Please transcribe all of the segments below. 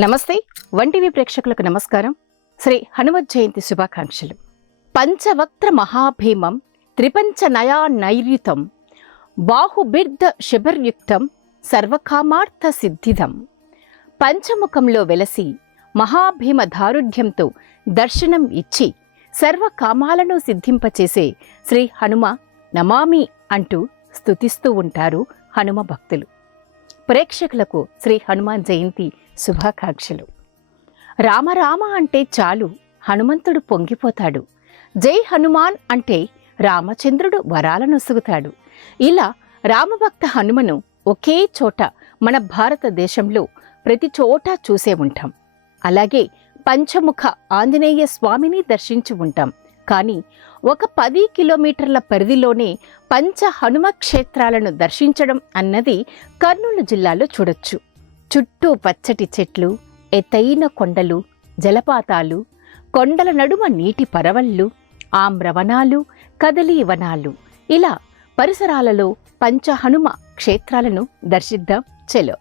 నమస్తే వంటివి ప్రేక్షకులకు నమస్కారం. శ్రీ హనుమత్ జయంతి శుభాకాంక్షలు. పంచవక్త్ర మహాభీమం త్రిపంచ నయా నైర్యుతం బాహుబిర్ధ శిబర్యుక్తం సర్వకామార్థ సిద్ధిదం. పంచముఖంలో వెలసి మహాభీమ దారుఢ్యంతో దర్శనం ఇచ్చి సర్వకామాలను సిద్ధింపచేసే శ్రీ హనుమ నమామి అంటూ స్తుతిస్తూ ఉంటారు హనుమ భక్తులు. ప్రేక్షకులకు శ్రీ హనుమాన్ జయంతి శుభాకాంక్షలు. రామరామ అంటే చాలు హనుమంతుడు పొంగిపోతాడు. జై హనుమాన్ అంటే రామచంద్రుడు వరాలను సుగుతాడు. ఇలా రామభక్త హనుమను ఒకే చోట మన భారతదేశంలో ప్రతి చోట చూసే ఉంటాం. అలాగే పంచముఖ ఆంజనేయ స్వామిని దర్శించి ఉంటాం. కానీ ఒక 10 కిలోమీటర్ల పరిధిలోనే పంచ హనుమ క్షేత్రాలను దర్శించడం అన్నది కర్నూలు జిల్లాలో చూడొచ్చు. చుట్టూ పచ్చటి చెట్లు, ఎత్తైన కొండలు, జలపాతాలు, కొండల నడుమ నీటి పరవళ్ళు, ఆమ్రవనాలు, కదలీ వనాలు, ఇలా పరిసరాలలో పంచ హనుమ క్షేత్రాలను దర్శిద్దాం. చలో.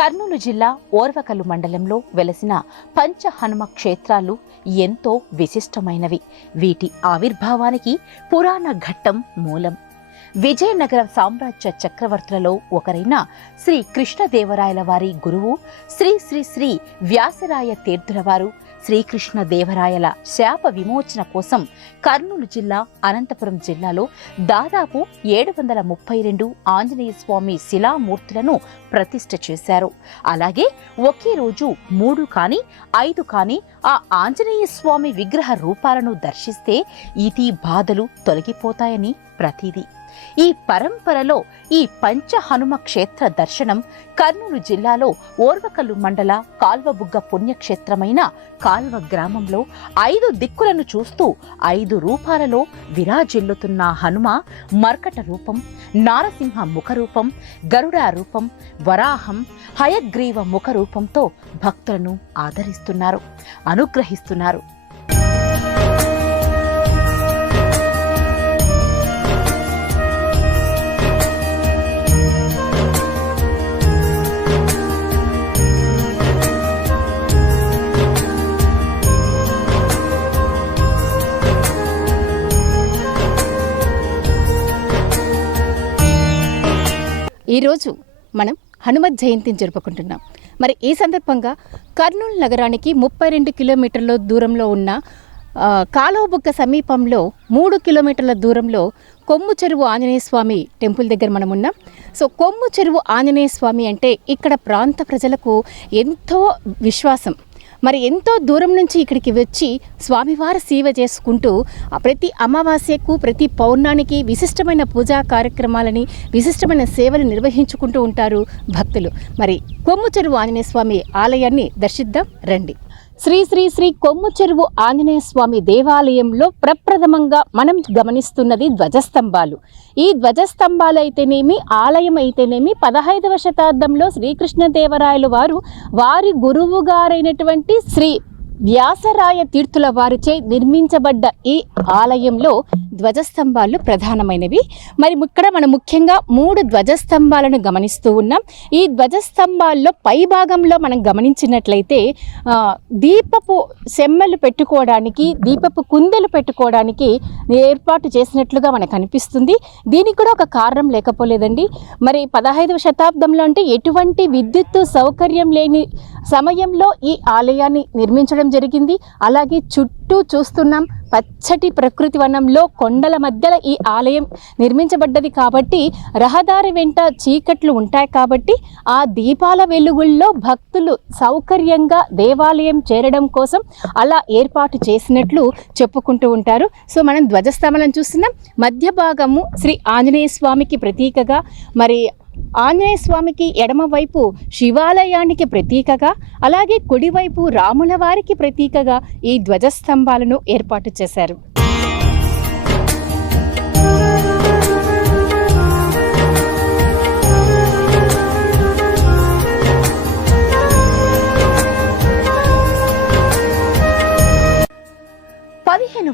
కర్నూలు జిల్లా ఓర్వకల్లు మండలంలో వెలసిన పంచ హనుమ క్షేత్రాలు ఎంతో విశిష్టమైనవి. వీటి ఆవిర్భావానికి పురాణ ఘట్టం మూలం. విజయనగర సామ్రాజ్య చక్రవర్తులలో ఒకరైన శ్రీ కృష్ణదేవరాయల వారి గురువు శ్రీ శ్రీ శ్రీ వ్యాసరాయ తీర్థుల వారు శ్రీకృష్ణదేవరాయల శాప విమోచన కోసం కర్నూలు జిల్లా అనంతపురం జిల్లాలో దాదాపు 732 ఆంజనేయ స్వామి శిలామూర్తులను ప్రతిష్ఠ చేశారు. అలాగే ఒకే రోజు 3 కానీ 5 కానీ ఆ ఆంజనేయ స్వామి విగ్రహ రూపాలను దర్శిస్తే ఇతి బాధలు తొలగిపోతాయని ప్రతీది. ఈ పరంపరలో ఈ పంచ హనుమ క్షేత్ర దర్శనం కర్నూలు జిల్లాలో ఓర్వకల్లు మండల కాల్వబుగ్గ పుణ్యక్షేత్రమైన కాల్వ గ్రామంలో 5 దిక్కులను చూస్తూ 5 రూపాలలో విరాజిల్లుతున్న హనుమ మర్కట రూపం, నారసింహ ముఖరూపం, గరుడ రూపం, వరాహం, హయగ్రీవ ముఖరూపంతో భక్తులను ఆదరిస్తున్నారు, అనుగ్రహిస్తున్నారు. ఈరోజు మనం హనుమత్ జయంతిని జరుపుకుంటున్నాం. మరి ఈ సందర్భంగా కర్నూలు నగరానికి 32 కిలోమీటర్ల దూరంలో ఉన్న కాలువబుగ్గ సమీపంలో 3 కిలోమీటర్ల దూరంలో కొమ్ము చెరువు ఆంజనేయ స్వామి టెంపుల్ దగ్గర మనం ఉన్నాం. సో కొమ్ము చెరువు ఆంజనేయ స్వామి అంటే ఇక్కడ ప్రాంత ప్రజలకు ఎంతో విశ్వాసం. మరి ఎంతో దూరం నుంచి ఇక్కడికి వచ్చి స్వామివారి సేవ చేసుకుంటూ ప్రతి అమావాస్యకు ప్రతి పౌర్ణానికి విశిష్టమైన పూజా కార్యక్రమాలని విశిష్టమైన సేవలు నిర్వహించుకుంటూ ఉంటారు భక్తులు. మరి కొమ్ము చెరువు ఆంజనేయ స్వామి ఆలయాన్ని దర్శిద్దాం రండి. శ్రీ శ్రీ శ్రీ కొమ్ము చెరువు ఆంజనేయ స్వామి దేవాలయంలో ప్రప్రథమంగా మనం గమనిస్తున్నది ధ్వజస్తంభాలు. ఈ ధ్వజస్తంభాలు అయితేనేమి, ఆలయం అయితేనేమి 15వ శతాబ్దంలో శ్రీకృష్ణదేవరాయలు వారు వారి గురువు గారైనటువంటి శ్రీ వ్యాసరాయ తీర్థుల వారిచే నిర్మించబడ్డ ఈ ఆలయంలో ధ్వజస్తంభాలు ప్రధానమైనవి. మరి ఇక్కడ మనం ముఖ్యంగా 3 ధ్వజస్తంభాలను గమనిస్తూ ఉన్నాం. ఈ ధ్వజస్తంభాల్లో పై భాగంలో మనం గమనించినట్లయితే దీపపు సెమ్మలు పెట్టుకోవడానికి, దీపపు కుందెలు పెట్టుకోవడానికి ఏర్పాటు చేసినట్లుగా మనకు అనిపిస్తుంది. దీనికి కూడా ఒక కారణం లేకపోలేదండి. మరి 15వ శతాబ్దంలో అంటే ఎటువంటి విద్యుత్ సౌకర్యం లేని సమయంలో ఈ ఆలయాన్ని నిర్మించడం జరిగింది. అలాగే చుట్టూ చూస్తున్నాం పచ్చటి ప్రకృతి వనంలో కొండల మధ్యలో ఈ ఆలయం నిర్మించబడ్డది కాబట్టి రహదారి వెంట చీకట్లు ఉంటాయి కాబట్టి ఆ దీపాల వెలుగుల్లో భక్తులు సౌకర్యంగా దేవాలయం చేరడం కోసం అలా ఏర్పాటు చేసినట్లు చెప్పుకుంటూ ఉంటారు. సో మనం ధ్వజస్తంభాలను చూస్తున్నాం. మధ్య భాగము శ్రీ ఆంజనేయ స్వామికి ప్రతీకగా, మరి ఆంజనేయ స్వామికి ఎడమవైపు శివాలయానికి ప్రతీకగా, అలాగే కుడివైపు రాముల వారికి ప్రతీకగా ఈ ధ్వజస్తంభాలను ఏర్పాటు చేశారు.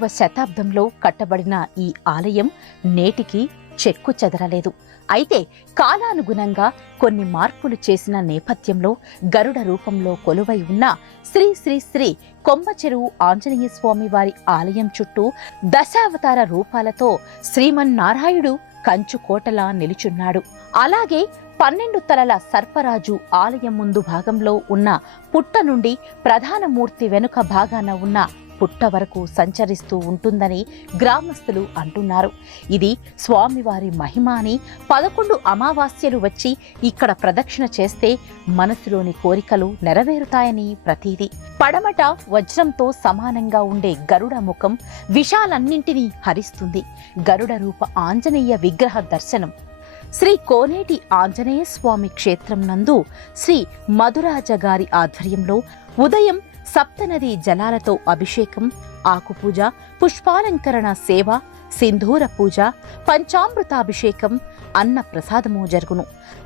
16వ శతాబ్దంలో కట్టబడిన ఈ ఆలయం నేటికి చెక్కు చెదరలేదు. అయితే కాలానుగుణంగా కొన్ని మార్పులు చేసిన నేపథ్యంలో గరుడ రూపంలో కొలువై ఉన్న శ్రీ శ్రీ శ్రీ కొమ్మచెరువు ఆంజనేయ స్వామి వారి ఆలయం చుట్టూ దశావతార రూపాలతో శ్రీమన్నారాయుడు కంచుకోటలా నిలుచున్నాడు. అలాగే 12 తలల సర్పరాజు ఆలయం ముందు భాగంలో ఉన్న పుట్ట నుండి ప్రధాన మూర్తి వెనుక భాగాన ఉన్న పుట్ట వరకు సంచరిస్తూ ఉంటుందని గ్రామస్తులు అంటున్నారు. ఇది స్వామివారి మహిమ అని 11 అమావాస్యలు వచ్చి ఇక్కడ ప్రదక్షిణ చేస్తే మనసులోని కోరికలు నెరవేరుతాయని ప్రతీది. పడమట వజ్రంతో సమానంగా ఉండే గరుడ ముఖం విషాలన్నింటినీ హరిస్తుంది. గరుడ రూప ఆంజనేయ విగ్రహ దర్శనం శ్రీ కోనేటి ఆంజనేయ స్వామి క్షేత్రం నందు శ్రీ మధురాజ గారి ఆధ్వర్యంలో ఉదయం సప్తనది జలాలతో అభిషేకం, ఆకుపూజ, పుష్పాలంకరణ సేవ, సింధూర పూజ, పంచామృతాభిషేకం, అన్న ప్రసాదము జరుగును.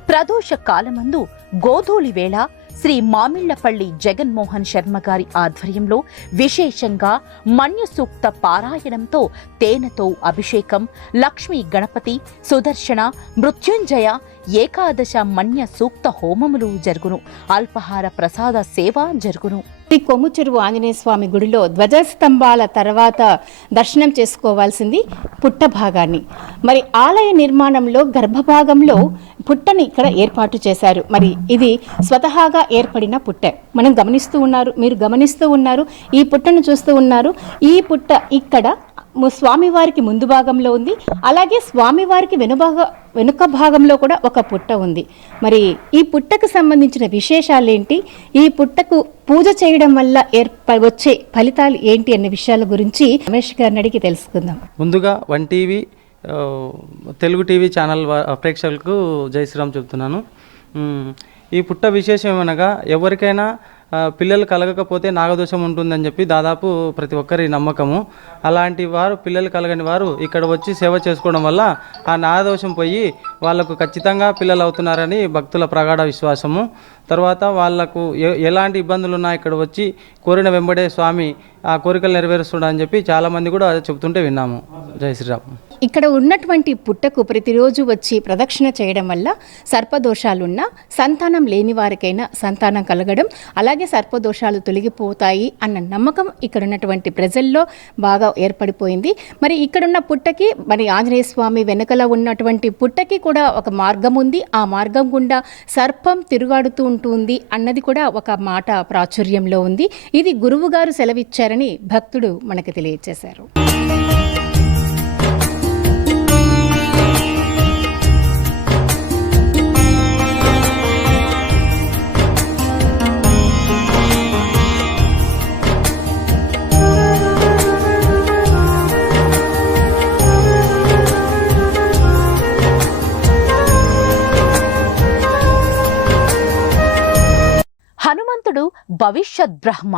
ప్రదోష కాలమందు గోధూళి వేళ శ్రీ మామిళ్లపల్లి జగన్మోహన్ శర్మ గారి ఆధ్వర్యంలో విశేషంగా మన్య సూక్త పారాయణంతో తేనెతో అభిషేకం, లక్ష్మీ గణపతి, సుదర్శన, మృత్యుంజయ, ఏకాదశ మన్య సూక్త హోమములు జరుగును. అల్పహార ప్రసాద సేవ జరుగును. శ్రీ కొమ్ముచెరువు ఆంజనేయ స్వామి గుడిలో ధ్వజస్తంభాల తర్వాత దర్శనం చేసుకోవాల్సింది పుట్ట భాగాన్ని. మరి ఆలయ నిర్మాణంలో గర్భభాగంలో పుట్టని ఇక్కడ ఏర్పాటు చేశారు. మరి ఇది స్వతహాగా ఏర్పడిన పుట్ట మనం మీరు గమనిస్తూ ఉన్నారు. ఈ పుట్టను చూస్తూ ఉన్నారు. ఈ పుట్ట ఇక్కడ స్వామివారికి ముందు భాగంలో ఉంది. అలాగే స్వామివారికి వెనుక భాగంలో కూడా ఒక పుట్ట ఉంది. మరి ఈ పుట్టకు సంబంధించిన విశేషాలు ఏంటి, ఈ పుట్టకు పూజ చేయడం వల్ల వచ్చే ఫలితాలు ఏంటి అనే విషయాల గురించి రమేష్ గారిని అడిగి తెలుసుకుందాం. ముందుగా 1 టీవీ తెలుగు టీవీ ఛానల్ ప్రేక్షకులకు జై శ్రీరామ్ చెప్తున్నాను. ఈ పుట్ట విశేషం ఏమనగా ఎవరికైనా పిల్లలు కలగకపోతే నాగదోషం ఉంటుందని చెప్పి దాదాపు ప్రతి ఒక్కరి నమ్మకము. అలాంటి వారు పిల్లలు కలగని వారు ఇక్కడ వచ్చి సేవ చేసుకోవడం వల్ల ఆ నాగదోషం పోయి వాళ్ళకు ఖచ్చితంగా పిల్లలు అవుతున్నారని భక్తుల ప్రగాఢ విశ్వాసము. తర్వాత వాళ్లకు ఎలాంటి ఇబ్బందులు ఉన్నా ఇక్కడ వచ్చి కోరిన వెంబడే స్వామి ఆ కోరికలు నెరవేరుస్తున్నాడని చెప్పి చాలామంది కూడా చెబుతుంటే విన్నాము. జై శ్రీరామ్. ఇక్కడ ఉన్నటువంటి పుట్టకు ప్రతిరోజు వచ్చి ప్రదక్షిణ చేయడం వల్ల సర్పదోషాలున్న సంతానం లేని వారికైనా సంతానం కలగడం, అలాగే సర్పదోషాలు తొలగిపోతాయి అన్న నమ్మకం ఇక్కడ ఉన్నటువంటి ప్రజల్లో బాగా ఏర్పడిపోయింది. మరి ఇక్కడున్న పుట్టకి మరి ఆంజనేయ స్వామి వెనుకల ఉన్నటువంటి పుట్టకి కూడా ఒక మార్గం ఉంది. ఆ మార్గం గుండా సర్పం తిరుగాడుతూ ఉంటుంది అన్నది కూడా ఒక మాట ప్రాచుర్యంలో ఉంది. ఇది గురువుగారు సెలవిచ్చారని భక్తుడు మనకు తెలియజేశారు. హనుమంతుడు భవిష్యత్ బ్రహ్మ.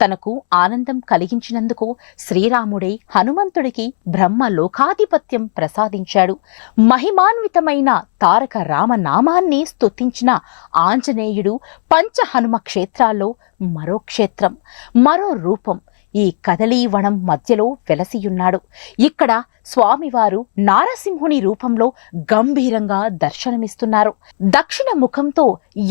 తనకు ఆనందం కలిగించినందుకు శ్రీరాముడే హనుమంతుడికి బ్రహ్మ లోకాధిపత్యం ప్రసాదించాడు. మహిమాన్వితమైన తారక రామనామాన్ని స్తుతించిన ఆంజనేయుడు పంచ హనుమ క్షేత్రాల్లో మరో క్షేత్రం, మరో రూపం ఈ కదలీవనం మధ్యలో వెలసియున్నాడు. ఇక్కడ స్వామివారు నారసింహుని రూపంలో గంభీరంగా దర్శనమిస్తున్నారు. దక్షిణ ముఖంతో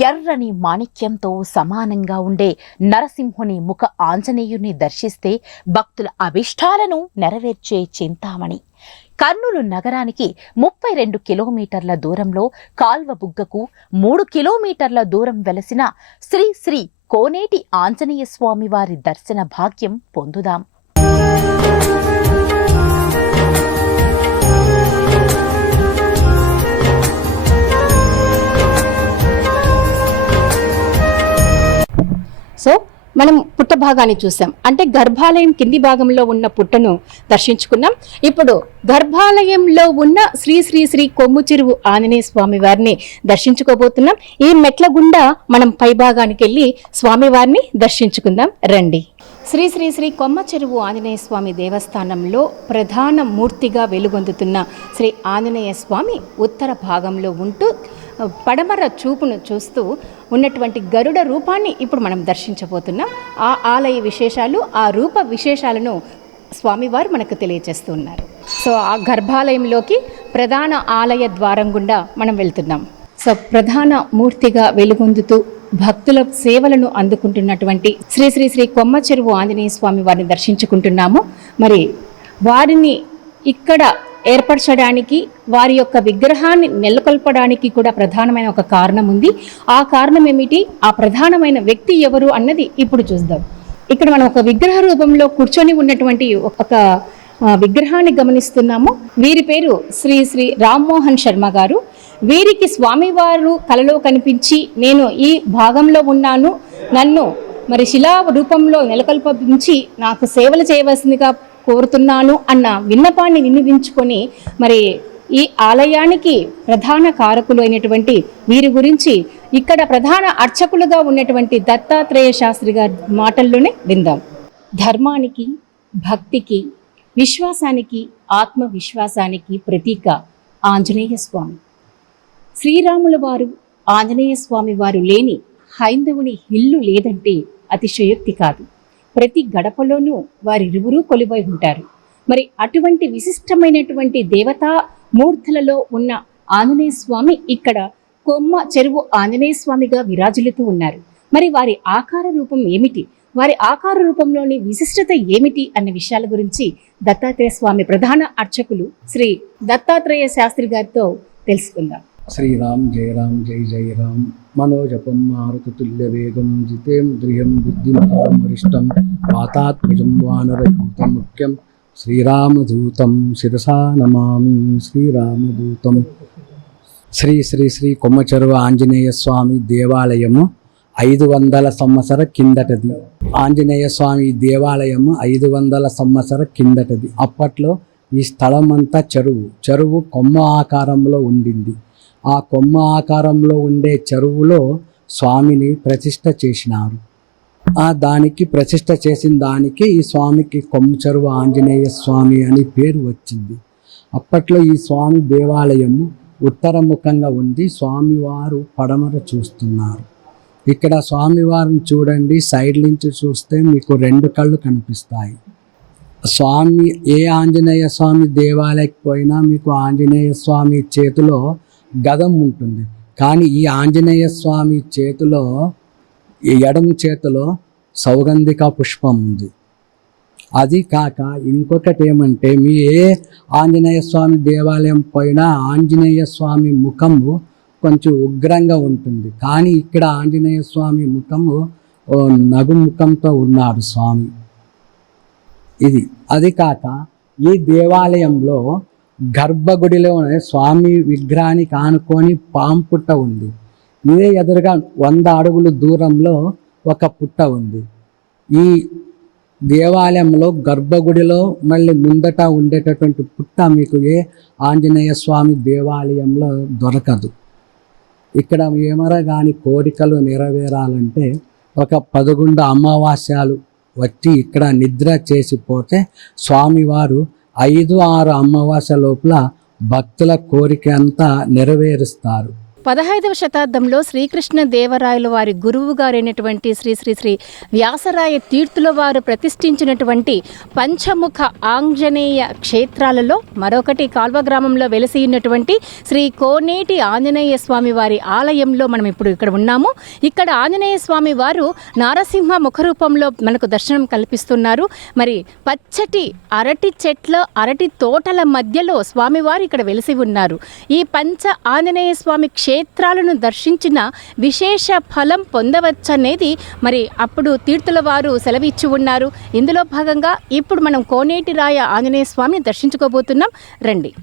ఎర్రని మాణిక్యంతో సమానంగా ఉండే నరసింహుని ముఖ ఆంజనేయుని దర్శిస్తే భక్తుల అభిష్టాలను నెరవేర్చే చింతామణి. కర్నూలు నగరానికి 32 కిలోమీటర్ల దూరంలో కాల్వబుగ్గకు 3 కిలోమీటర్ల దూరం వెలసిన శ్రీ శ్రీ కోనేటి ఆంజనేయ స్వామి వారి దర్శన భాగ్యం పొందుదాం. సో మనం పుట్ట భాగాన్ని చూసాం. అంటే గర్భాలయం కింది భాగంలో ఉన్న పుట్టను దర్శించుకున్నాం. ఇప్పుడు గర్భాలయంలో ఉన్న శ్రీ శ్రీ శ్రీ కొమ్ముచెరువు ఆంజనేయ స్వామి వారిని దర్శించుకోబోతున్నాం. ఈ మెట్ల గుండా మనం పై భాగానికి వెళ్ళి స్వామివారిని దర్శించుకుందాం రండి. శ్రీ శ్రీ శ్రీ కొమ్మచెరువు ఆంజనేయ స్వామి దేవస్థానంలో ప్రధాన మూర్తిగా వెలుగొందుతున్న శ్రీ ఆంజనేయ స్వామి ఉత్తర భాగంలో ఉంటూ పడమర చూపును చూస్తూ ఉన్నటువంటి గరుడ రూపాన్ని ఇప్పుడు మనం దర్శించబోతున్నాం. ఆ ఆలయ విశేషాలు, ఆ రూప విశేషాలను స్వామివారు మనకు తెలియజేస్తున్నారు. సో ఆ గర్భాలయంలోకి ప్రధాన ఆలయ ద్వారం గుండా మనం వెళ్తున్నాం. సో ప్రధాన మూర్తిగా వెలుగొందుతూ భక్తుల సేవలను అందుకుంటున్నటువంటి శ్రీ శ్రీ శ్రీ కొమ్మ చెరువు ఆంజనేయ స్వామి వారిని దర్శించుకుంటున్నాము. మరి వారిని ఇక్కడ ఏర్పరచడానికి, వారి యొక్క విగ్రహాన్ని నెలకొల్పడానికి కూడా ప్రధానమైన ఒక కారణం ఉంది. ఆ కారణం ఏమిటి, ఆ ప్రధానమైన వ్యక్తి ఎవరు అన్నది ఇప్పుడు చూద్దాం. ఇక్కడ మనం ఒక విగ్రహ రూపంలో కూర్చొని ఉన్నటువంటి ఒక విగ్రహాన్ని గమనిస్తున్నాము. వీరి పేరు శ్రీ శ్రీ రామ్మోహన్ శర్మ గారు. వీరికి స్వామివారు కలలో కనిపించి, నేను ఈ భాగంలో ఉన్నాను, నన్ను మరి శిలా రూపంలో నెలకొల్పించి నాకు సేవలు చేయవలసిందిగా కోరుతున్నాను అన్న విన్నపాన్ని వినిపించుకొని మరి ఈ ఆలయానికి ప్రధాన కారకులు అయినటువంటి వీరి గురించి ఇక్కడ ప్రధాన అర్చకులుగా ఉన్నటువంటి దత్తాత్రేయ శాస్త్రి గారి మాటల్లోనే విందాం. ధర్మానికి, భక్తికి, విశ్వాసానికి, ఆత్మవిశ్వాసానికి ప్రతీక ఆంజనేయ స్వామి. శ్రీరాముల వారు, ఆంజనేయ స్వామి వారు లేని హైందవుని ఇల్లు లేదంటే అతిశయోక్తి కాదు. ప్రతి గడపలోనూ వారిరువురూ కొలువై ఉంటారు. మరి అటువంటి విశిష్టమైనటువంటి దేవతా మూర్తులలో ఉన్న ఆంజనేయ స్వామి ఇక్కడ కొమ్మ చెరువు ఆంజనేయ స్వామిగా విరాజిల్లుతూ ఉన్నారు. మరి వారి ఆకార రూపం ఏమిటి, వారి ఆకార రూపంలోని విశిష్టత ఏమిటి అన్న విషయాల గురించి దత్తాత్రేయ స్వామి ప్రధాన అర్చకులు శ్రీ దత్తాత్రేయ శాస్త్రి గారితో తెలుసుకుందాం. శ్రీరామ్ జయ రామ్ జై జయ రామ్. మనోజపం మారుతతుల్య వేగం జితేంద్రియం బుద్ధిమతాం వరిష్టం వాతాత్మజం వానరయూతం ముఖ్యం శ్రీరామదూతం శిరసా నమామి. శ్రీరామదూతం. శ్రీ శ్రీ శ్రీ కొమ్మచెరువు ఆంజనేయ స్వామి దేవాలయము 500 సంవత్సర కిందటది. ఆంజనేయ స్వామి దేవాలయము 500 సంవత్సర కిందటది. అప్పట్లో ఈ స్థలం అంతా చెరువు కొమ్మ ఆకారంలో ఉండింది. ఆ కొమ్మ ఆకారంలో ఉండే చెరువులో స్వామిని ప్రతిష్ఠ చేసినారు. దానికి ప్రతిష్ఠ చేసిన దానికి ఈ స్వామికి కొమ్మ చెరువు ఆంజనేయ స్వామి అని పేరు వచ్చింది. అప్పట్లో ఈ స్వామి దేవాలయము ఉత్తరముఖంగా ఉంది. స్వామివారు పడమర చూస్తున్నారు. ఇక్కడ స్వామివారిని చూడండి, సైడ్ నుంచి చూస్తే మీకు 2 కళ్ళు కనిపిస్తాయి. స్వామి ఏ ఆంజనేయ స్వామి దేవాలయకి పోయినా మీకు ఆంజనేయ స్వామి చేతిలో గదం ఉంటుంది. కానీ ఈ ఆంజనేయ స్వామి చేతిలో, ఈ ఎడమ చేతిలో సౌగంధిక పుష్పం ఉంది. అది కాక ఇంకొకటి ఏమంటే, మీ ఏ ఆంజనేయ స్వామి దేవాలయం పోయినా ఆంజనేయ స్వామి ముఖము కొంచెం ఉగ్రంగా ఉంటుంది. కానీ ఇక్కడ ఆంజనేయ స్వామి ముఖము నగుముఖంతో ఉన్నాడు స్వామి. అది కాక ఈ దేవాలయంలో గర్భగుడిలోనే స్వామి విగ్రహానికి ఆనుకొని పాము పుట్ట ఉంది. ఇదే ఎదురుగా 100 అడుగుల దూరంలో ఒక పుట్ట ఉంది. ఈ దేవాలయంలో గర్భగుడిలో మళ్ళీ ముందట ఉండేటటువంటి పుట్ట మీకు ఏ ఆంజనేయ స్వామి దేవాలయంలో దొరకదు. ఇక్కడ ఏమరా కానీ కోరికలు నెరవేరాలంటే ఒక 11 అమావాస్యాలు వచ్చి ఇక్కడ నిద్ర చేసిపోతే స్వామివారు 5-6 అమావాస్య లోపల భక్తుల కోరిక అంతా నెరవేరుస్తారు. 15వ శతాబ్దంలో శ్రీకృష్ణ దేవరాయల వారి గురువు గారైనటువంటి శ్రీ శ్రీ శ్రీ వ్యాసరాయ తీర్థుల వారు ప్రతిష్ఠించినటువంటి పంచముఖ ఆంజనేయ క్షేత్రాలలో మరొకటి కాల్వ గ్రామంలో వెలిసి ఉన్నటువంటి శ్రీ కోనేటి ఆంజనేయ స్వామి వారి ఆలయంలో మనం ఇప్పుడు ఇక్కడ ఉన్నాము. ఇక్కడ ఆంజనేయ స్వామి వారు నారసింహ ముఖరూపంలో మనకు దర్శనం కల్పిస్తున్నారు. మరి పచ్చటి అరటి చెట్ల, అరటి తోటల మధ్యలో స్వామివారు ఇక్కడ వెలిసి ఉన్నారు. ఈ పంచ ఆంజనేయ స్వామి క్షేత్రాలను దర్శించిన విశేష ఫలం పొందవచ్చనేది మరి అప్పుడు తీర్థుల వారు సెలవిచ్చి ఉన్నారు. ఇందులో భాగంగా ఇప్పుడు మనం కోనేటి రాయ ఆంజనేయ స్వామిని దర్శించుకోబోతున్నాం. రండి.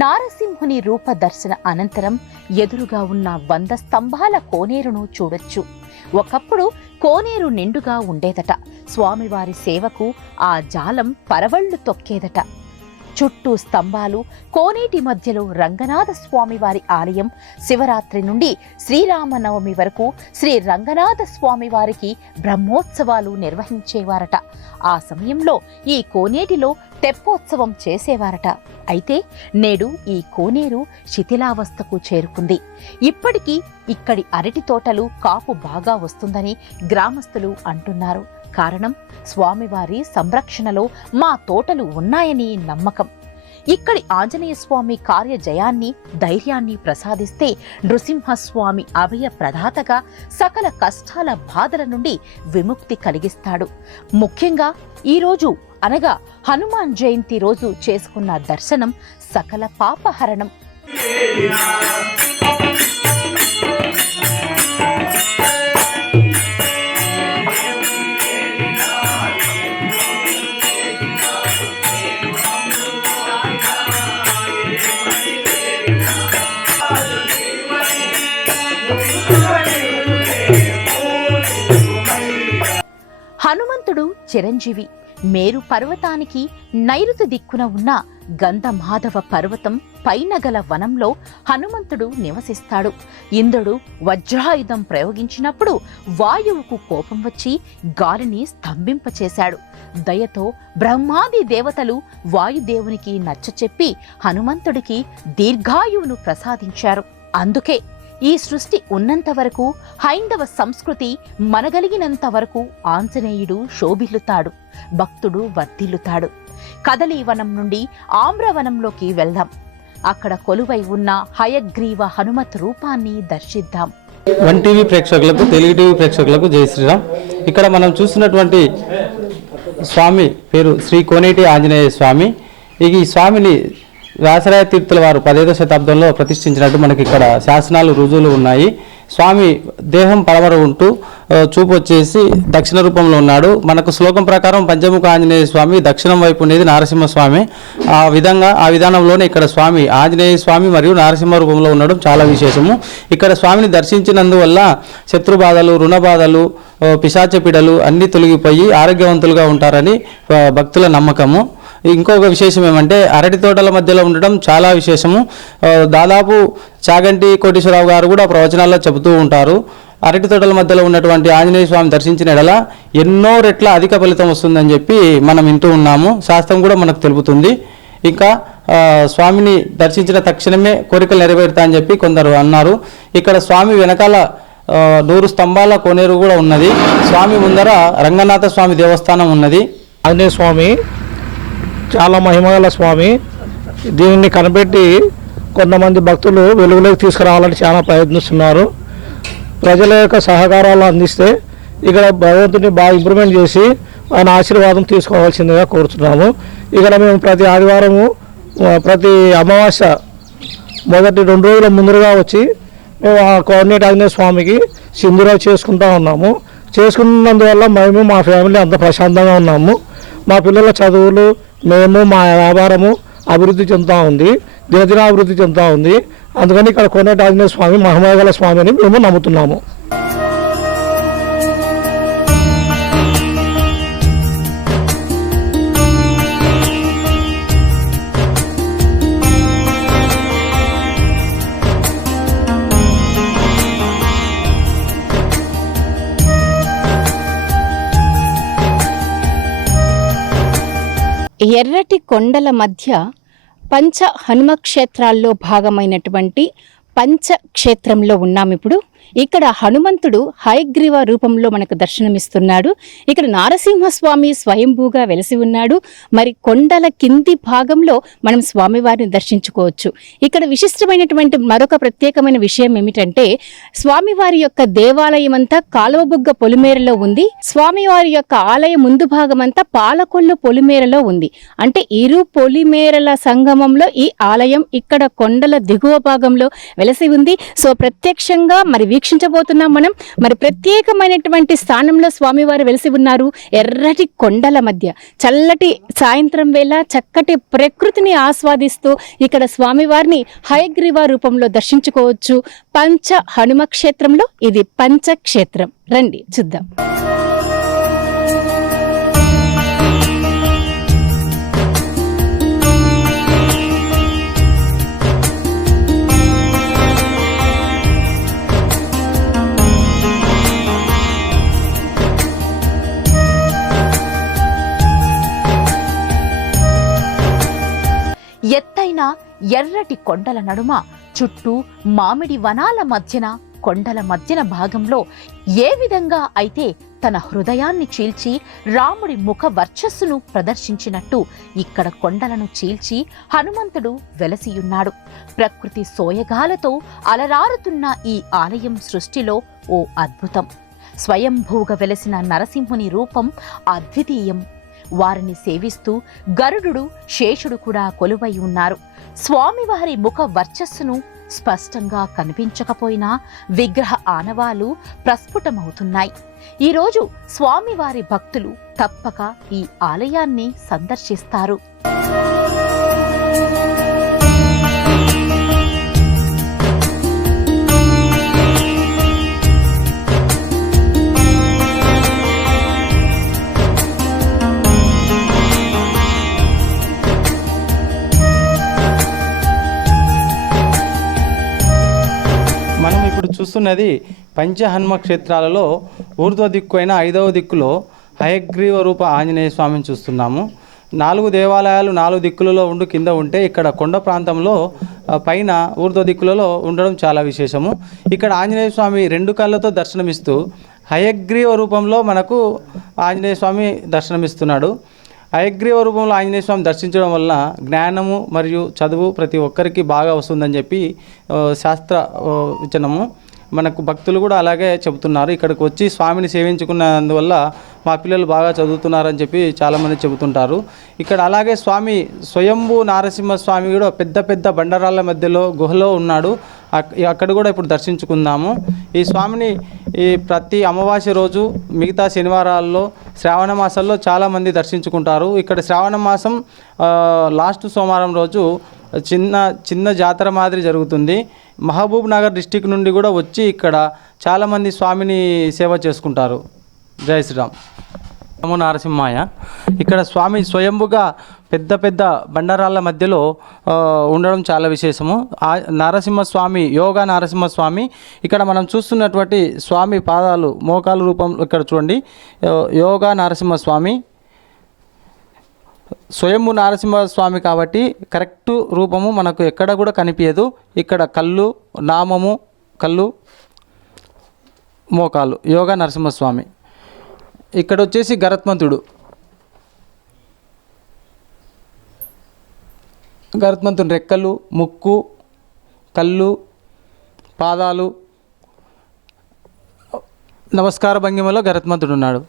నారసింహుని రూప దర్శన అనంతరం ఎదురుగా ఉన్న 100 స్తంభాల కోనేరును చూడొచ్చు. ఒకప్పుడు కోనేరు నిండుగా ఉండేదట. స్వామివారి సేవకు ఆ జాలం పరవళ్లు తొక్కేదట. చుట్టూ స్తంభాలు, కోనేటి మధ్యలో రంగనాథ స్వామివారి ఆలయం. శివరాత్రి నుండి శ్రీరామనవమి వరకు శ్రీ రంగనాథ స్వామివారికి బ్రహ్మోత్సవాలు నిర్వహించేవారట. ఆ సమయంలో ఈ కోనేటిలో తెప్పోత్సవం చేసేవారట. అయితే నేడు ఈ కోనేరు శిథిలావస్థకు చేరుకుంది. ఇప్పటికీ ఇక్కడి అరటి తోటలు కాపు బాగా వస్తుందని గ్రామస్తులు అంటున్నారు. కారణం స్వామివారి సంరక్షణలో మా తోటలు ఉన్నాయని నమ్మకం. ఇక్కడి ఆంజనేయ స్వామి కార్యజయాన్ని, ధైర్యాన్ని ప్రసాదిస్తే నృసింహస్వామి అభయ ప్రదాతగా సకల కష్టాల బాధల నుండి విముక్తి కలిగిస్తాడు. ముఖ్యంగా ఈరోజు అనగా హనుమాన్ జయంతి రోజు చేసుకున్న దర్శనం సకల పాపహరణం. హనుమంతుడు చిరంజీవి. మేరు పర్వతానికి నైరుతి దిక్కున ఉన్న గంధమాధవ పర్వతం పైన గల వనంలో హనుమంతుడు నివసిస్తాడు. ఇంద్రుడు వజ్రాయుధం ప్రయోగించినప్పుడు వాయువుకు కోపం వచ్చి గాలిని స్తంభింపచేశాడు. దయతో బ్రహ్మాది దేవతలు వాయుదేవునికి నచ్చచెప్పి హనుమంతుడికి దీర్ఘాయువును ప్రసాదించారు. అందుకే ఈ సృష్టి ఉన్నంత వరకు, హైందవ సంస్కృతి మనగలిగినంత వరకు ఆంజనేయుడు శోభిల్లుతాడు, భక్తుడు వర్ధిల్లుతాడు. కదలీవనం నుండి ఆమ్రవనంలోకి వెళ్దాం. అక్కడ కొలువై ఉన్న హయగ్రీవ హనుమత్ రూపాన్ని దర్శిద్దాం. వన్ టీవీ ప్రేక్షకులకు, తెలుగు టీవీ ప్రేక్షకులకు జై శ్రీరామ్. ఇక్కడ మనం చూస్తున్నటువంటి స్వామి పేరు శ్రీ కోనేటి ఆంజనేయ స్వామి. ఈ స్వామిని వ్యాసరాయ తీర్థుల వారు 15వ శతాబ్దంలో ప్రతిష్ఠించినట్టు మనకి ఇక్కడ శాసనాలు, రుజువులు ఉన్నాయి. స్వామి దేహం పడమర ఉంటూ చూపు వచ్చేసి దక్షిణ రూపంలో ఉన్నాడు. మనకు శ్లోకం ప్రకారం పంచముఖ ఆంజనేయ స్వామి, దక్షిణం వైపు ఉండేది నరసింహస్వామి. ఆ విధానంలోనే ఇక్కడ స్వామి ఆంజనేయ స్వామి మరియు నరసింహ రూపంలో ఉండడం చాలా విశేషము. ఇక్కడ స్వామిని దర్శించినందువల్ల శత్రు బాధలు, రుణ బాధలు, పిశాచ పీడలు అన్నీ తొలగిపోయి ఆరోగ్యవంతులుగా ఉంటారని భక్తుల నమ్మకము. ఇంకొక విశేషం ఏమంటే అరటి తోటల మధ్యలో ఉండడం చాలా విశేషము. దాదాపు చాగంటి కోటేశ్వరరావు గారు కూడా ప్రవచనాల్లో చెబుతూ ఉంటారు. అరటి తోటల మధ్యలో ఉన్నటువంటి ఆంజనేయ స్వామి దర్శించిన ఎడల ఎన్నో రెట్ల అధిక ఫలితం వస్తుందని చెప్పి మనం వింటూ ఉన్నాము. శాస్త్రం కూడా మనకు తెలుపుతుంది. ఇంకా స్వామిని దర్శించిన తక్షణమే కోరికలు నెరవేరుతా అని చెప్పి కొందరు అన్నారు. ఇక్కడ స్వామి వెనకాల 100 స్తంభాల కోనేరు కూడా ఉన్నది. స్వామి ముందర రంగనాథ స్వామి దేవస్థానం ఉన్నది. ఆంజనేయ స్వామి చాలా మహిమగల స్వామి. దీనిని కనిపెట్టి కొంతమంది భక్తులు వెలుగులోకి తీసుకురావాలని చాలా ప్రయత్నిస్తున్నారు. ప్రజల యొక్క సహకారాలు అందిస్తే ఇక్కడ భగవంతుని బాగా ఇంప్రూవ్మెంట్ చేసి ఆయన ఆశీర్వాదం తీసుకోవాల్సిందిగా కోరుతున్నాము. ఇక్కడ మేము ప్రతి ఆదివారము, ప్రతి అమావాస్య మొదటి 2 రోజుల ముందుగా వచ్చి మేము ఆ కోనేటి ఆంజనేయ స్వామికి సింధూరాలు చేసుకుంటూ ఉన్నాము. చేసుకున్నందువల్ల మేము మా ఫ్యామిలీ అంత ప్రశాంతంగా ఉన్నాము. మా పిల్లల చదువులు, మేము, మా వ్యాపారము అభివృద్ధి చెందుతూ ఉంది, దినదినాభివృద్ధి చెందుతూ ఉంది. అందుకని ఇక్కడ కోనేటి ఆంజనేయ స్వామి మహిమగల స్వామి అని మేము నమ్ముతున్నాము. ఎర్రటి కొండల మధ్య పంచ హనుమ క్షేత్రాల్లో భాగమైనటువంటి పంచక్షేత్రంలో ఉన్నాం. ఇప్పుడు ఇక్కడ హనుమంతుడు హయగ్రీవ రూపంలో మనకు దర్శనమిస్తున్నాడు. ఇక్కడ నారసింహస్వామి స్వయంభూగా వెలిసి ఉన్నాడు. మరి కొండల కింది భాగంలో మనం స్వామివారిని దర్శించుకోవచ్చు. ఇక్కడ విశిష్టమైనటువంటి మరొక ప్రత్యేకమైన విషయం ఏమిటంటే స్వామివారి యొక్క దేవాలయం అంతా కాలువబుగ్గ పొలిమేరలో ఉంది. స్వామివారి యొక్క ఆలయం ముందు భాగం అంతా పాలకొల్లు పొలిమేరలో ఉంది. అంటే ఇరు పొలిమేరల సంగమంలో ఈ ఆలయం ఇక్కడ కొండల దిగువ భాగంలో వెలసి ఉంది. సో ప్రత్యక్షంగా మరి వీక్షించబోతున్నాం మనం. మరి ప్రత్యేకమైనటువంటి స్థానంలో స్వామివారు వెలిసి ఉన్నారు. ఎర్రటి కొండల మధ్య చల్లటి సాయంత్రం వేళ చక్కటి ప్రకృతిని ఆస్వాదిస్తూ ఇక్కడ స్వామివారిని హయగ్రీవ రూపంలో దర్శించుకోవచ్చు. పంచ హనుమ క్షేత్రంలో ఇది పంచక్షేత్రం. రండి చూద్దాం. ఎత్తైన ఎర్రటి కొండల నడుమ చుట్టూ మామిడి వనాల మధ్యన కొండల మధ్యన భాగంలో ఏ విధంగా అయితే తన హృదయాన్ని చీల్చి రాముడి ముఖ వర్చస్సును ప్రదర్శించినట్టు ఇక్కడ కొండలను చీల్చి హనుమంతుడు వెలసియున్నాడు. ప్రకృతి సోయగాలతో అలరారుతున్న ఈ ఆలయం సృష్టిలో ఓ అద్భుతం. స్వయంభూగా వెలసిన నరసింహుని రూపం అద్వితీయం. వారిని సేవిస్తూ గరుడు, శేషుడు కూడా కొలువై ఉన్నారు. స్వామివారి ముఖ వర్చస్సును స్పష్టంగా కనిపించకపోయినా విగ్రహ ఆనవాలు ప్రస్ఫుటమవుతున్నాయి. ఈరోజు స్వామివారి భక్తులు తప్పక ఈ ఆలయాన్ని సందర్శిస్తారు. మనం ఇప్పుడు చూస్తున్నది పంచహనుమ క్షేత్రాలలో ఊర్ధ్వ దిక్కు అయిన 5వ దిక్కులో హయగ్రీవ రూప ఆంజనేయ స్వామిని చూస్తున్నాము. 4 దేవాలయాలు 4 దిక్కులలో కింద ఉంటే ఇక్కడ కొండ ప్రాంతంలో పైన ఊర్ధ్వ దిక్కులలో ఉండడం చాలా విశేషము. ఇక్కడ ఆంజనేయ స్వామి 2 కళ్ళతో దర్శనమిస్తూ హయగ్రీవ రూపంలో మనకు ఆంజనేయ స్వామి దర్శనమిస్తున్నాడు. హయగ్రీవ రూపంలో ఆంజనేయ స్వామి దర్శించడం వల్ల జ్ఞానము మరియు చదువు ప్రతి ఒక్కరికి బాగా వస్తుందని చెప్పి శాస్త్ర విచనము. మనకు భక్తులు కూడా అలాగే చెబుతున్నారు. ఇక్కడికి వచ్చి స్వామిని సేవించుకున్నందువల్ల మా పిల్లలు బాగా చదువుతున్నారని చెప్పి చాలామంది చెబుతుంటారు. ఇక్కడ అలాగే స్వామి స్వయంభూ నారసింహస్వామి కూడా పెద్ద పెద్ద బండరాళ్ళ మధ్యలో గుహలో ఉన్నాడు. అక్కడ కూడా ఇప్పుడు దర్శించుకుందాము. ఈ స్వామిని ఈ ప్రతి అమావాస్య రోజు, మిగతా శనివారాల్లో, శ్రావణ మాసాల్లో చాలామంది దర్శించుకుంటారు. ఇక్కడ శ్రావణ మాసం లాస్ట్ సోమవారం రోజు చిన్న జాతర మాదిరి జరుగుతుంది. మహబూబ్ నగర్ డిస్టిక్ నుండి కూడా వచ్చి ఇక్కడ చాలామంది స్వామిని సేవ చేసుకుంటారు. జై శ్రీరామ్. నమో నారసింహాయ. ఇక్కడ స్వామి స్వయంభుగా పెద్ద పెద్ద బండరాళ్ళ మధ్యలో ఉండడం చాలా విశేషము. నరసింహస్వామి, యోగా నరసింహస్వామి. ఇక్కడ మనం చూస్తున్నటువంటి స్వామి పాదాలు మోకాలు రూపంలో ఇక్కడ చూడండి. యోగా నరసింహస్వామి, స్వయంభు నరసింహస్వామి కాబట్టి కరెక్ట్ రూపము మనకు ఎక్కడ కూడా కనిపించదు. ఇక్కడ కళ్ళు, నామము, కళ్ళు, మోకాలు, యోగా నరసింహస్వామి. ఇక్కడ వచ్చేసి గరుత్మంతుడు. గరుత్మంతుని రెక్కలు, ముక్కు, కళ్ళు, పాదాలు, నమస్కార భంగిమలో గరుత్మంతుడు ఉన్నాడు.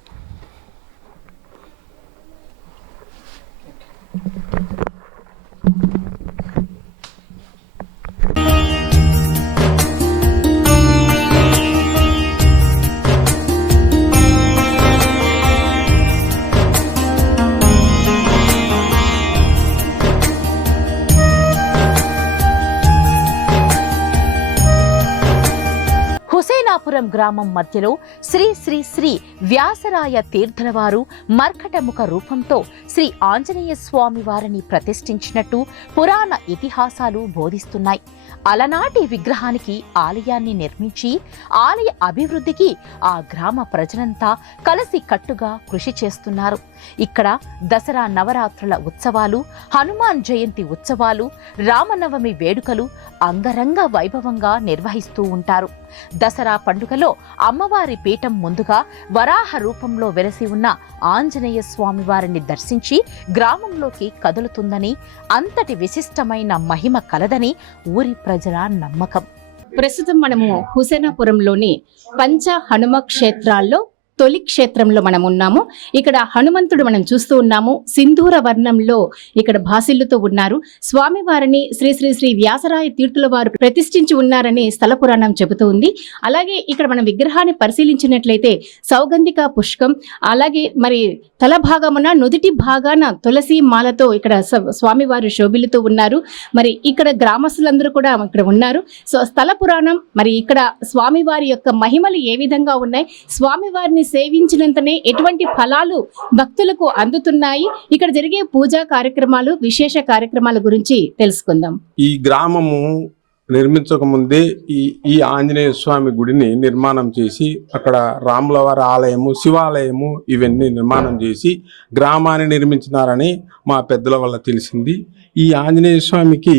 హుసేనాపురం గ్రామం మధ్యలో శ్రీ శ్రీ శ్రీ వ్యాసరాయ తీర్థుల వారు మర్కటముఖ రూపంతో శ్రీ ఆంజనేయ స్వామి వారిని ప్రతిష్ఠించినట్టు పురాణ ఇతిహాసాలు బోధిస్తున్నాయి. అలనాటి విగ్రహానికి ఆలయాన్ని నిర్మించి ఆలయ అభివృద్ధికి ఆ గ్రామ ప్రజలంతా కలిసి కట్టుగా కృషి చేస్తున్నారు. ఇక్కడ దసరా నవరాత్రుల ఉత్సవాలు, హనుమాన్ జయంతి ఉత్సవాలు, రామనవమి వేడుకలు అంగరంగ వైభవంగా నిర్వహిస్తూ ఉంటారు. దసరా పండుగలో అమ్మవారి పీఠం ముందుగా వరాహ రూపంలో వెలసి ఉన్న ఆంజనేయ స్వామి వారిని దర్శించి గ్రామంలోకి కదులుతుందని, అంతటి విశిష్టమైన మహిమ కలదని ఊరి ప్రజల నమ్మకం. ప్రస్తుతం మనము హుసేనాపురంలోని పంచ హనుమ క్షేత్రాల్లో తొలి క్షేత్రంలో మనం ఉన్నాము. ఇక్కడ హనుమంతుడు మనం చూస్తూ ఉన్నాము. సింధూర వర్ణంలో ఇక్కడ భాసిల్లుతూ ఉన్నారు. స్వామివారిని శ్రీ శ్రీ శ్రీ వ్యాసరాయ తీర్థుల వారు ప్రతిష్ఠించి ఉన్నారని స్థల పురాణం చెబుతూ ఉంది. అలాగే ఇక్కడ మనం విగ్రహాన్ని పరిశీలించినట్లయితే సౌగంధిక పుష్పం, అలాగే మరి తల భాగమున నుదిటి భాగాన తులసి మాలతో ఇక్కడ స్వామివారు శోభిల్లుతూ ఉన్నారు. మరి ఇక్కడ గ్రామస్తులందరూ కూడా ఇక్కడ ఉన్నారు. సో స్థల పురాణం మరి ఇక్కడ స్వామివారి యొక్క మహిమలు ఏ విధంగా ఉన్నాయి, స్వామివారిని సేవించినంతనే ఎటువంటి ఫలాలు భక్తులకు అందుతున్నాయి, ఇక్కడ జరిగే పూజా కార్యక్రమాలు, విశేష కార్యక్రమాల గురించి తెలుసుకుందాం. ఈ గ్రామము నిర్మించక ముందే ఈ ఆంజనేయ స్వామి గుడిని నిర్మాణం చేసి అక్కడ రాములవారి ఆలయము, శివాలయము ఇవన్నీ నిర్మాణం చేసి గ్రామాన్ని నిర్మించినారని మా పెద్దల వల్ల తెలిసింది. ఈ ఆంజనేయ స్వామికి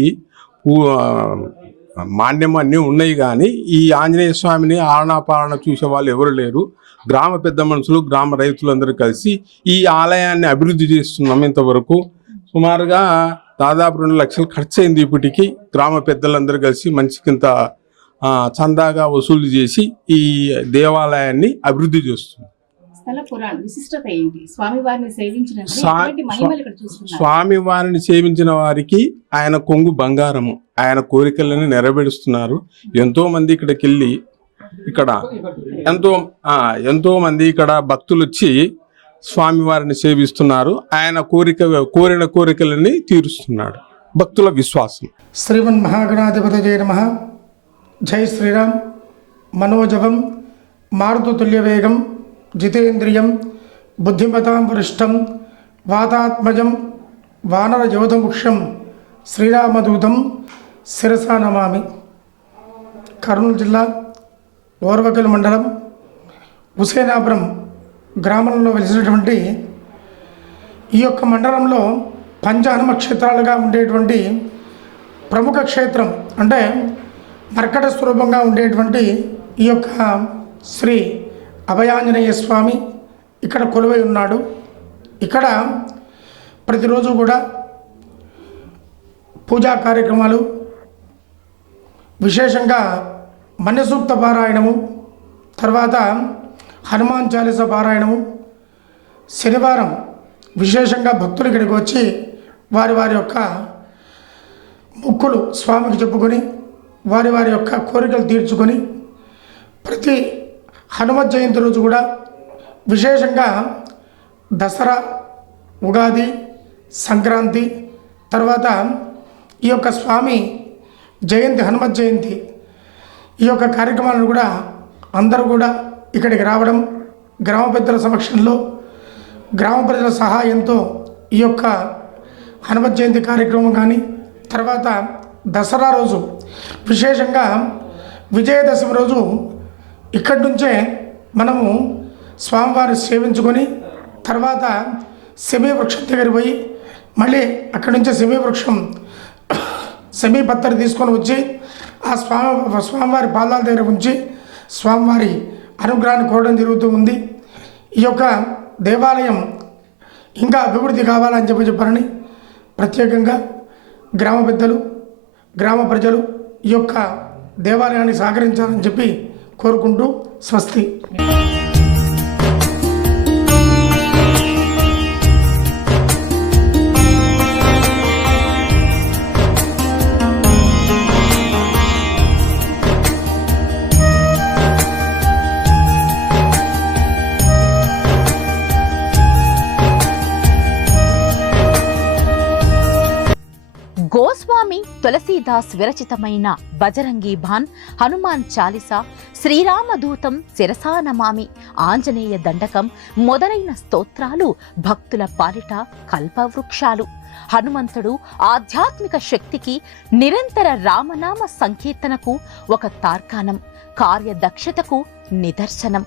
మాన్యం అన్నీ ఉన్నాయి, కానీ ఈ ఆంజనేయ స్వామిని ఆలనాపాలన చూసే వాళ్ళు ఎవరు లేరు. గ్రామ పెద్ద మనుషులు, గ్రామ రైతులందరూ కలిసి ఈ ఆలయాన్ని అభివృద్ధి చేస్తున్నాం. ఇంతవరకు సుమారుగా దాదాపు 2 లక్షలు ఖర్చు అయింది. ఇప్పటికీ గ్రామ పెద్దలందరూ కలిసి మంచికింత చందాగా వసూలు చేసి ఈ దేవాలయాన్ని అభివృద్ధి చేస్తుంది. స్వామివారిని సేవించిన వారికి ఆయన కొంగు బంగారము, ఆయన కోరికలను నెరవేరుస్తున్నారు. ఎంతో మంది ఇక్కడికి వెళ్ళి ఎంతో మంది ఇక్కడ భక్తులు వచ్చి స్వామివారిని సేవిస్తున్నారు. ఆయన కోరిన కోరికలని తీరుస్తున్నాడు. భక్తుల విశ్వాసం. శ్రీమన్ మహాగణాధిపతయే నమః. జై శ్రీరామ్. మనోజవం మారుతుల్య వేగం జితేంద్రియం బుద్ధిమతాం వరిష్టం వాతాత్మజం వానర యోధముక్షం శ్రీరామదూతం శిరసా నమామి. కర్నూలు జిల్లా ఓర్వకల్ మండలం హుసేనాపురం గ్రామంలో వెలిసినటువంటి ఈ యొక్క మండలంలో పంచహనుమ క్షేత్రాలుగా ఉండేటువంటి ప్రముఖ క్షేత్రం, అంటే మర్కట స్వరూపంగా ఉండేటువంటి ఈ యొక్క శ్రీ అభయాంజనేయ స్వామి ఇక్కడ కొలువై ఉన్నాడు. ఇక్కడ ప్రతిరోజు కూడా పూజా కార్యక్రమాలు, విశేషంగా మన్యసూక్త పారాయణము, తర్వాత హనుమాన్ చాలీస పారాయణము, శనివారం విశేషంగా భక్తులు ఇక్కడికి వచ్చి వారి యొక్క మొక్కులు స్వామికి చెప్పుకొని వారి యొక్క కోరికలు తీర్చుకొని ప్రతి హనుమత్ జయంతి రోజు కూడా విశేషంగా దసరా, ఉగాది, సంక్రాంతి, తర్వాత ఈ యొక్క స్వామి జయంతి, హనుమత్ జయంతి, ఈ యొక్క కార్యక్రమాలను కూడా అందరూ కూడా ఇక్కడికి రావడం, గ్రామ పెద్దల సమక్షంలో గ్రామ ప్రజల సహాయంతో ఈ యొక్క హనుమత్ జయంతి కార్యక్రమం కానీ, తర్వాత దసరా రోజు విశేషంగా విజయదశమి రోజు ఇక్కడి నుంచే మనము స్వామివారిని సేవించుకొని తర్వాత సెమీ వృక్షం దగ్గర పోయి మళ్ళీ అక్కడి నుంచే సెమీ పత్తరి తీసుకొని వచ్చి ఆ స్వామివారి పాదాల దగ్గర ఉంచి స్వామివారి అనుగ్రహాన్ని కోరడం జరుగుతూ ఉంది. ఈ యొక్క దేవాలయం ఇంకా అభివృద్ధి కావాలని చెప్పారని ప్రత్యేకంగా గ్రామ పెద్దలు, గ్రామ ప్రజలు ఈ యొక్క దేవాలయాన్ని సహకరించాలని చెప్పి కోరుకుంటూ స్వస్తి. గోస్వామి తులసీదాస్ విరచితమైన బజరంగి భాన్, హనుమాన్ చాలీసా, శ్రీరామదూతం శిరసా నమామి, ఆంజనేయ దండకం మొదలైన స్తోత్రాలు భక్తుల పాలిట కల్పవృక్షాలు. హనుమంతుడు ఆధ్యాత్మిక శక్తికి, నిరంతర రామనామ సంకీర్తనకు ఒక తార్కాణం, కార్యదక్షతకు నిదర్శనం.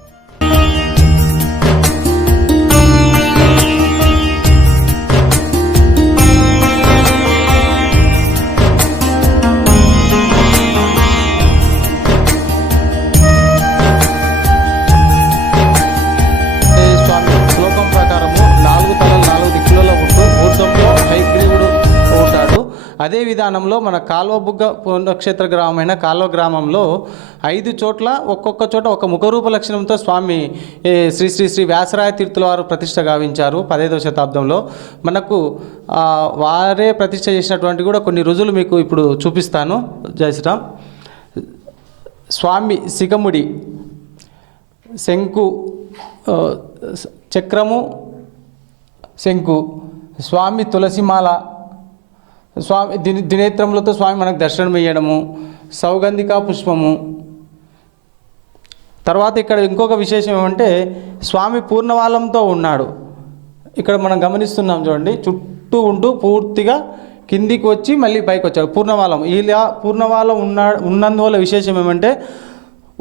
అదే విధానంలో మన కాల్వబుగ్గ పుణ్యక్షేత్ర గ్రామమైన కాల్వ గ్రామంలో 5 చోట్ల ఒక్కొక్క చోట ఒక ముఖరూప లక్షణంతో స్వామి శ్రీ శ్రీ శ్రీ వ్యాసరాయ తీర్థుల వారు ప్రతిష్ట గావించారు 15వ శతాబ్దంలో. మనకు వారే ప్రతిష్ట చేసినటువంటి కూడా కొన్ని రుజువులు మీకు ఇప్పుడు చూపిస్తాను. జై శ్రీరామ్. స్వామి సిగముడి, శంకు, చక్రము, శంకు, స్వామి తులసిమాల, స్వామి దినేత్రములతో స్వామి మనకు దర్శనం ఇయ్యడము, సౌగంధిక పుష్పము. తర్వాత ఇక్కడ ఇంకొక విశేషం ఏమంటే స్వామి పూర్ణవాలంతో ఉన్నాడు. ఇక్కడ మనం గమనిస్తున్నాం చూడండి, చుట్టూ ఉంటూ పూర్తిగా కిందికి వచ్చి మళ్ళీ పైకి వచ్చాడు పూర్ణవాలం. ఇలా పూర్ణవాలం ఉన్నందువల్ల విశేషం ఏమంటే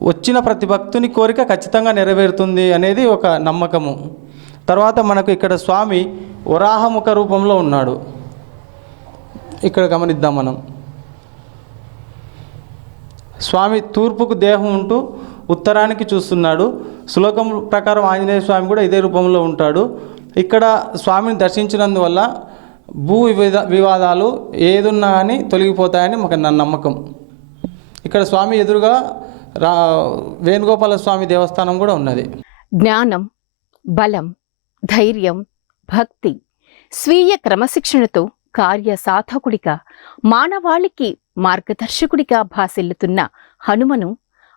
వచ్చిన ప్రతి భక్తుని కోరిక ఖచ్చితంగా నెరవేరుతుంది అనేది ఒక నమ్మకము. తర్వాత మనకు ఇక్కడ స్వామి వరాహముఖ రూపంలో ఉన్నాడు. ఇక్కడ గమనిద్దాం మనం. స్వామి తూర్పుకు దేహం ఉంటూ ఉత్తరానికి చూస్తున్నాడు. శ్లోకం ప్రకారం ఆంజనేయ స్వామి కూడా ఇదే రూపంలో ఉంటాడు. ఇక్కడ స్వామిని దర్శించినందువల్ల భూ వివాదాలు ఏదున్నా కానీ తొలగిపోతాయని మాకు నా నమ్మకం. ఇక్కడ స్వామి ఎదురుగా వేణుగోపాల స్వామి దేవస్థానం కూడా ఉన్నది. జ్ఞానం, బలం, ధైర్యం, భక్తి, స్వీయ క్రమశిక్షణతో కార్య సాధకుడిగా మానవాళికి మార్గదర్శకుడిగా భాసిల్లుతున్న హనుమను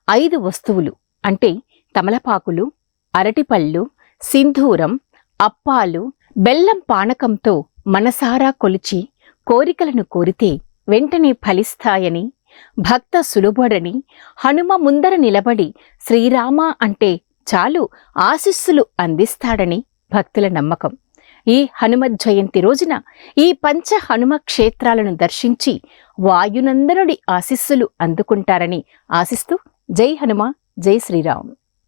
5 వస్తువులు అంటే తమలపాకులు, అరటిపళ్ళు, సింధూరం, అప్పాలు, బెల్లం పానకంతో మనసారా కొలిచి కోరికలను కోరితే వెంటనే ఫలిస్తాయని, భక్త సులుబడని హనుమ ముందర నిలబడి శ్రీరామ అంటే చాలు ఆశీస్సులు అందిస్తాడని భక్తుల నమ్మకం. ఈ హనుమత్ జయంతి రోజున ఈ పంచ హనుమ క్షేత్రాలను దర్శించి వాయునందనుడి ఆశీస్సులు అందుకుంటారని ఆశిస్తూ జై హనుమ, జై శ్రీరామ్.